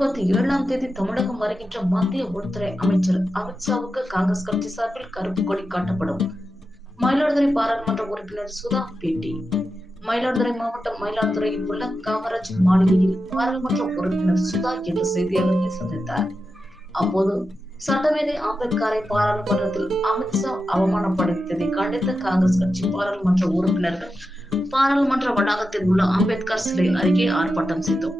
27 தமிழகம் வருகின்ற மத்திய உள்துறை அமைச்சர் அமித்ஷாவுக்கு காங்கிரஸ் கட்சி சார்பில் கருப்பு கொடி காட்டப்படும். மயிலாடுதுறை பாராளுமன்ற உறுப்பினர் சுதா பேட்டி. மயிலாடுதுறை மாவட்டம் மயிலாடுதுறையில் உள்ள காமராஜ் மாளிகையில் பாராளுமன்ற உறுப்பினர் சுதா என்ற செய்தியாளர்களை சந்தித்தார். அப்போது சட்டமேதை அம்பேத்கரை பாராளுமன்றத்தில் அமித்ஷா அவமானப்படுத்தியதை கண்டித்த காங்கிரஸ் கட்சி பாராளுமன்ற உறுப்பினர்கள் பாராளுமன்ற வளாகத்தில் உள்ள அம்பேத்கர் சிலை அருகே ஆர்ப்பாட்டம் செய்தோம்.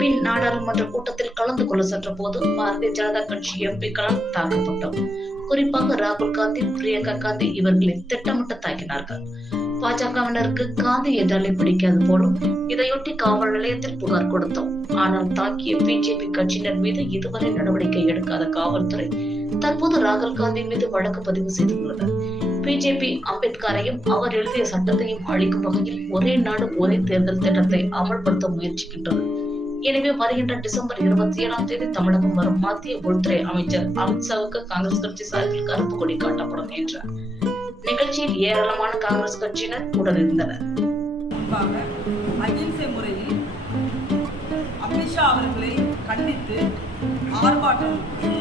பின் நாடாளுமன்ற கூட்டத்தில் கலந்து கொள்ள சென்ற போது பாரதிய ஜனதா கட்சி எம்பிக்களால் தாக்கப்பட்டோம். குறிப்பாக ராகுல் காந்தி, பிரியங்கா காந்தி இவர்களை திட்டமிட்டு தாக்கினார்கள். பாஜகவினருக்கு காந்தி என்றாலே பிடிக்காது போலும். இதையொட்டி காவல் நிலையத்தில் புகார் கொடுத்தோம். ஆனால் தாக்கிய பிஜேபி கட்சியினர் மீது இதுவரை நடவடிக்கை எடுக்காத காவல்துறை தற்போது ராகுல் காந்தி மீது வழக்கு பதிவு செய்துள்ளது. பிஜேபி அம்பேத்கரையும் அவர் எழுதிய சட்டத்தையும் அளிக்கும் வகையில் ஒரே நாடு ஒரே தேர்தல் திட்டத்தை அமல்படுத்த முயற்சிக்கின்றது. எனவே வருகின்ற டிசம்பர் 27 தமிழகம் வரும் மத்திய உள்துறை அமைச்சர் அமித்ஷாவுக்கு காங்கிரஸ் கட்சி சார்பில் கருப்பு கொடி காட்டப்படும் என்றார். நிகழ்ச்சியில் ஏராளமான காங்கிரஸ் கட்சியினர் உடனிருந்தனர். அகிம்சை முறையில் அமித்ஷா அவர்களை கண்டித்து ஆர்ப்பாட்டம்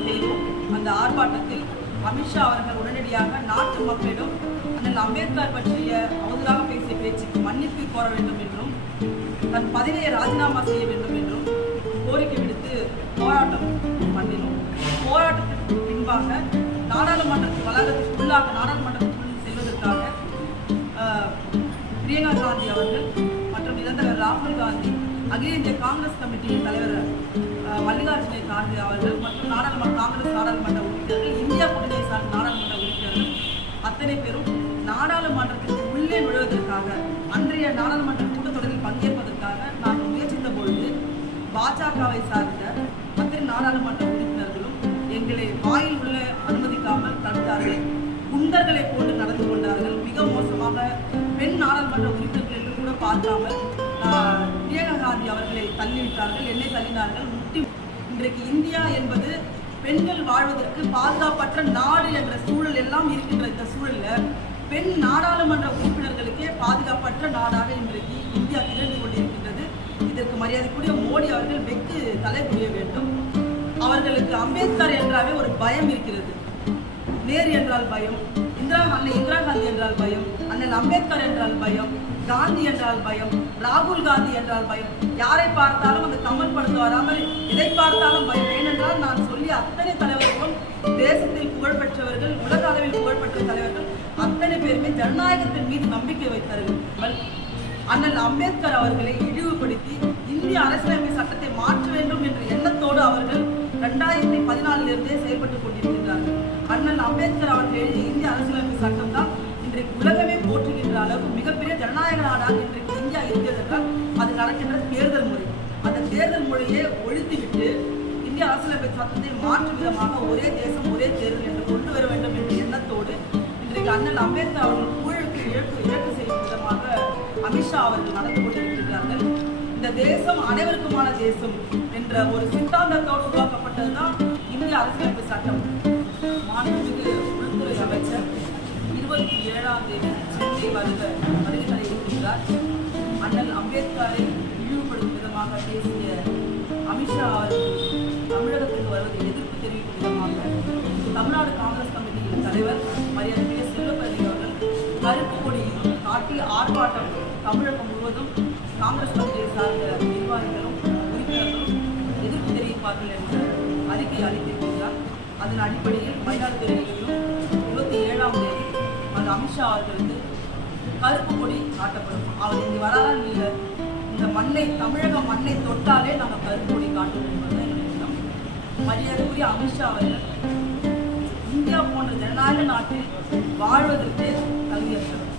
செய்தோம். அந்த ஆர்ப்பாட்டத்தில் அமித்ஷா அவர்கள் உடனடியாக நாட்டு மக்களிடம் அண்ணல் அம்பேத்கர் பற்றிய அவதூறாக பேசிய பேச்சுக்கு மன்னிப்பு கோர வேண்டும் என்றும் தன் பதவியை ராஜினாமா செய்ய வேண்டும் என்றும் கோரிக்கை விடுத்து போராட்டம் பண்ணினோம். போராட்டத்திற்கு பின்பாக நாடாளுமன்றத்தின் வளாகத்திற்குள்ளாக நாடாளுமன்றத்திற்குள் செல்வதற்காக பிரியங்கா காந்தி அவர்கள் மற்றும் இளைஞர் ராகுல் காந்தி, அகில இந்திய காங்கிரஸ் கமிட்டியின் தலைவர் மல்லிகார்ஜுன கார்கே அவர்கள் மற்றும் காங்கிரஸ் நாடாளுமன்ற உறுப்பினர்கள், இந்தியா கூட்டணியை சார்ந்த நாடாளுமன்ற உறுப்பினர்கள் அத்தனை பேரும் நாடாளுமன்றத்திற்கு உள்ளே நுழைவதற்காக அன்றைய நாடாளுமன்ற கூட்டத்தொடரில் பங்கேற்பதற்காக நாங்கள் முயற்சித்த பொழுது பாஜகவை சார்ந்த அத்தனை நாடாளுமன்ற உறுப்பினர்களும் எங்களை வாயில் உள்ள அனுமதிக்காமல் தடுத்தார்கள். குண்டர்களை போட்டு நடந்து கொண்டார்கள். மிக மோசமாக பெண் நாடாளுமன்ற உறுப்பினர்கள் என்று கூட பார்க்காமல் பிரியங்கா காந்தி அவர்களை தள்ளிவிட்டார்கள், என்னை தள்ளினார்கள். இன்றைக்கு இந்தியா என்பது பெண்கள் வாழ்வதற்கு பாதுகாப்பற்ற நாடு என்ற சூழல் எல்லாம் இருக்கின்ற இந்த சூழலில் பெண் நாடாளுமன்ற உறுப்பினர்களுக்கே பாதுகாப்பற்ற நாடாக இன்றைக்கு இந்தியா திகழ்ந்து கொண்டிருக்கின்றது. இதற்கு மரியாதைக்குரிய மோடி அவர்கள் வெக்கு தலை புரிய வேண்டும். அவர்களுக்கு அம்பேத்கர் என்றாலே ஒரு பயம் இருக்கிறது. நேரு என்றால் பயம், இந்திரா காந்தி என்றால் பயம், அண்ணல் அம்பேத்கர் என்றால் பயம், காந்தி என்றால் பயம், ராகுல் காந்தி என்றால் பயம். யாரை பார்த்தாலும் அந்த கமல் படத்து வராமல் எதை பார்த்தாலும் பயம். ஏனென்றால் நான் சொல்லி அத்தனை தலைவர்களும் தேசத்தில் புகழ்பெற்றவர்கள், உலக அளவில் புகழ்பெற்ற தலைவர்கள் அத்தனை பேருமே ஜனநாயகத்தின் மீது நம்பிக்கை வைத்தார்கள். அண்ணல் அம்பேத்கர் அவர்களை இழிவுபடுத்தி இந்திய அரசியலமைப்பு சட்டத்தை மாற்ற வேண்டும் என்ற எண்ணத்தோடு அவர்கள் 2014 செயல்பட்டுக் கொண்டிருக்கின்றார்கள். அண்ணல் அம்பேத்கர் அவர்கள் எழுதிய இந்திய அரசியலமைப்பு சட்டம் தான் இன்றைக்கு உலகமே போற்றுகின்ற அளவுக்கு மிகப்பெரிய ஜனநாயக நாடாக இன்றைக்கு இந்தியா இருக்கிறது என்றால் அது நடக்கின்ற தேர்தல் முறை. அந்த தேர்தல் முறையை ஒழித்துவிட்டு இந்திய அரசியலமைப்பு சட்டத்தை மாற்றும் விதமாக ஒரே தேசம் ஒரே தேர்தல் என்று கொண்டு வர வேண்டும் என்ற எண்ணத்தோடு இன்றைக்கு அண்ணல் அம்பேத்கர் அவர்கள் ஊழலுக்கு இழக்கு செய்யும் விதமாக அமித்ஷா அவர்கள் நடந்து கொண்டிருக்கிறார்கள். இந்த தேசம் அனைவருக்குமான தேசம் என்ற ஒரு சித்தாந்தத்தோடு உருவாக்கப்பட்டதுதான் இந்திய அரசியலமைப்பு சட்டம். மாண்புமிகு உள்துறை அமைச்சர் 27 சென்னை வருகை தர இருக்கின்றார். அண்ணல் அம்பேத்கரை இழிவுபடுத்தும் விதமாக பேசிய அமித்ஷா அவர்கள் தமிழகத்துக்கு வருவதை எதிர்ப்பு தெரிவிக்கும் விதமாக தமிழ்நாடு காங்கிரஸ் கமிட்டியின் தலைவர் மரியாதைக்குரிய செல்வப்பிரதி அவர்கள் கருப்பு கொடி காட்டி ஆர்ப்பாட்டம் தமிழகம் முழுவதும் காங்கிரஸ் கமிட்டியை சார்ந்த நிர்வாகிகளும் உறுப்பினர்களும் எதிர்ப்பு தெரிவிப்பார்கள் என்ற அறிக்கை அளித்திருக்கிறார். அதன் அடிப்படையில் மயிலாடுதுறையிலும் 27 அந்த அமித்ஷா அவர்களுக்கு கருப்பு கொடி காட்டப்படும். அவர் இங்கே வராதான் இல்லை, இந்த மண்ணை தமிழக மண்ணை தொட்டாலே நாங்கள் கருப்பு கொடி காட்டுவோம் என்பது எண்ணம். மரியாதைக்குரிய அமித்ஷா அவர்கள் இந்தியா போன்ற ஜனநாயக நாட்டில் வாழ்வதற்கு தகுதியற்றவர்.